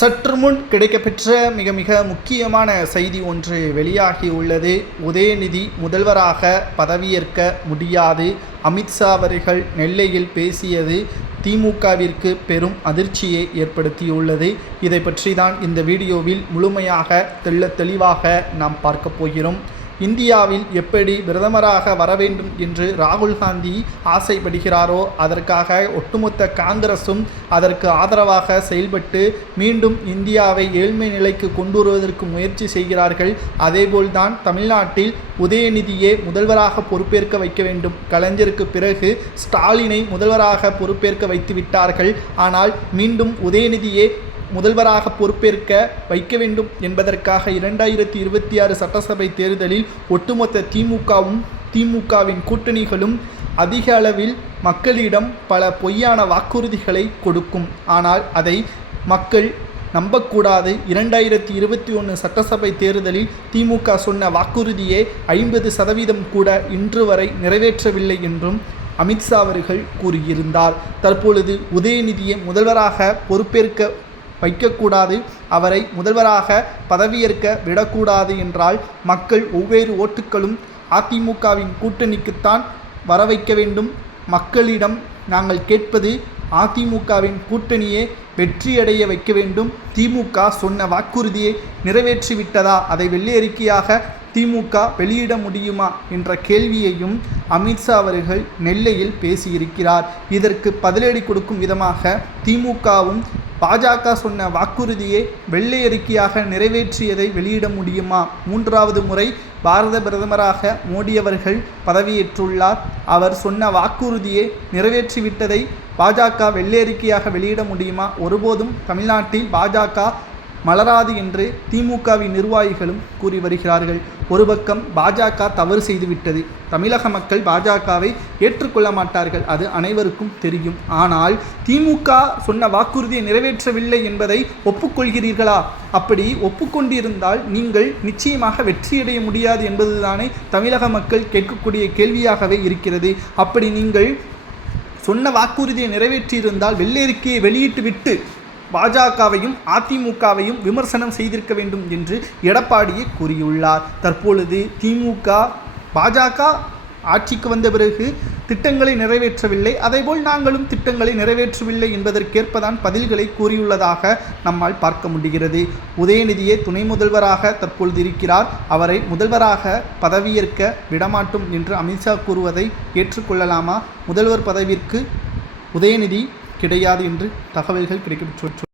சற்று முன் கிடைக்கப்பெற்ற மிக மிக முக்கியமான செய்தி ஒன்று வெளியாகி உள்ளது. உதயநிதி முதல்வராக பதவியேற்க முடியாது. அமித்ஷா அவர்கள் நெல்லையில் பேசியது திமுகவிற்கு பெரும் அதிர்ச்சியை ஏற்படுத்தியுள்ளது. இதை பற்றி தான் இந்த வீடியோவில் முழுமையாக தெளிவாக நாம் பார்க்க போகிறோம். இந்தியாவில் எப்படி பிரதமராக வர வேண்டும் என்று ராகுல் காந்தி ஆசைப்படுகிறாரோ அதற்காக ஒட்டுமொத்த காங்கிரசும் அதற்கு ஆதரவாக செயல்பட்டு மீண்டும் இந்தியாவை ஏழ்மை நிலைக்கு கொண்டு வருவதற்கு முயற்சி செய்கிறார்கள். அதேபோல்தான் தமிழ்நாட்டில் உதயநிதியே முதல்வராக பொறுப்பேற்க வைக்க வேண்டும். கலைஞருக்கு பிறகு ஸ்டாலினை முதல்வராக பொறுப்பேற்க வைத்து விட்டார்கள். ஆனால் மீண்டும் உதயநிதியே முதல்வராக பொறுப்பேற்க வைக்க வேண்டும் என்பதற்காக 2026 சட்டசபை தேர்தலில் ஒட்டுமொத்த திமுகவின் கூட்டணிகளும் அதிக அளவில் மக்களிடம் பல பொய்யான வாக்குறுதிகளை கொடுக்கும். ஆனால் அதை மக்கள் நம்பக்கூடாது. 2021 சட்டசபை தேர்தலில் திமுக சொன்ன வாக்குறுதியே 50% கூட இன்று வரை நிறைவேற்றவில்லை என்றும் அமித்ஷா அவர்கள் கூறியிருந்தார். தற்பொழுது உதயநிதியை முதல்வராக பொறுப்பேற்க வைக்கக்கூடாது, அவரை முதல்வராக பதவியேற்க விடக்கூடாது என்றால் மக்கள் ஒவ்வொரு ஓட்டுகளும் அதிமுகவின் கூட்டணிக்குத்தான் வர வைக்க வேண்டும். மக்களிடம் நாங்கள் கேட்பது அதிமுகவின் கூட்டணியே வெற்றியடைய வைக்க வேண்டும். திமுக சொன்ன வாக்குறுதியை நிறைவேற்றிவிட்டதா, அதை வெள்ளை அறிக்கையாக திமுக வெளியிட முடியுமா என்ற கேள்வியையும் அமித்ஷா அவர்கள் நெல்லையில் பேசியிருக்கிறார். இதற்கு பதிலடி கொடுக்கும் விதமாக திமுகவும் பாஜக சொன்ன வாக்குறுதியை வெள்ளை அறிக்கையாக நிறைவேற்றியதை வெளியிட முடியுமா? 3வது முறை பாரத பிரதமராக மோடி அவர்கள் பதவியேற்றுள்ளார். அவர் சொன்ன வாக்குறுதியை நிறைவேற்றிவிட்டதை பாஜக வெள்ளை அறிக்கையாக வெளியிட முடியுமா? ஒருபோதும் தமிழ்நாட்டில் பாஜக மலராது என்று திமுகவின் நிர்வாகிகளும் கூறி வருகிறார்கள். ஒரு பக்கம் பாஜக தவறு செய்துவிட்டது. தமிழக மக்கள் பாஜகவை ஏற்றுக்கொள்ள மாட்டார்கள், அது அனைவருக்கும் தெரியும். ஆனால் திமுக சொன்ன வாக்குறுதியை நிறைவேற்றவில்லை என்பதை ஒப்புக்கொள்கிறீர்களா? அப்படி ஒப்புக்கொண்டிருந்தால் நீங்கள் நிச்சயமாக வெற்றியடைய முடியாது என்பதுதானே தமிழக மக்கள் கேட்கக்கூடிய கேள்வியாகவே இருக்கிறது. அப்படி நீங்கள் சொன்ன வாக்குறுதியை நிறைவேற்றியிருந்தால் வெள்ளை அறிக்கையை வெளியிட்டு விட்டு பாஜகவையும் அதிமுகவையும் விமர்சனம் செய்திருக்க வேண்டும் என்று எடப்பாடியே கூறியுள்ளார். தற்பொழுது பாஜக ஆட்சிக்கு வந்த பிறகு திட்டங்களை நிறைவேற்றவில்லை, அதேபோல் நாங்களும் திட்டங்களை நிறைவேற்றவில்லை என்பதற்கேற்பதான் பதில்களை கூறியுள்ளதாக நம்மால் பார்க்க முடிகிறது. உதயநிதியே துணை முதல்வராக தற்பொழுது இருக்கிறார். அவரை முதல்வராக பதவியேற்க விடமாட்டோம் என்று அமித்ஷா கூறுவதை ஏற்றுக்கொள்ளலாமா? முதல்வர் பதவிக்கு உதயநிதி கிடையாது என்று தகவல்கள் கிடைக்கப்பெற்று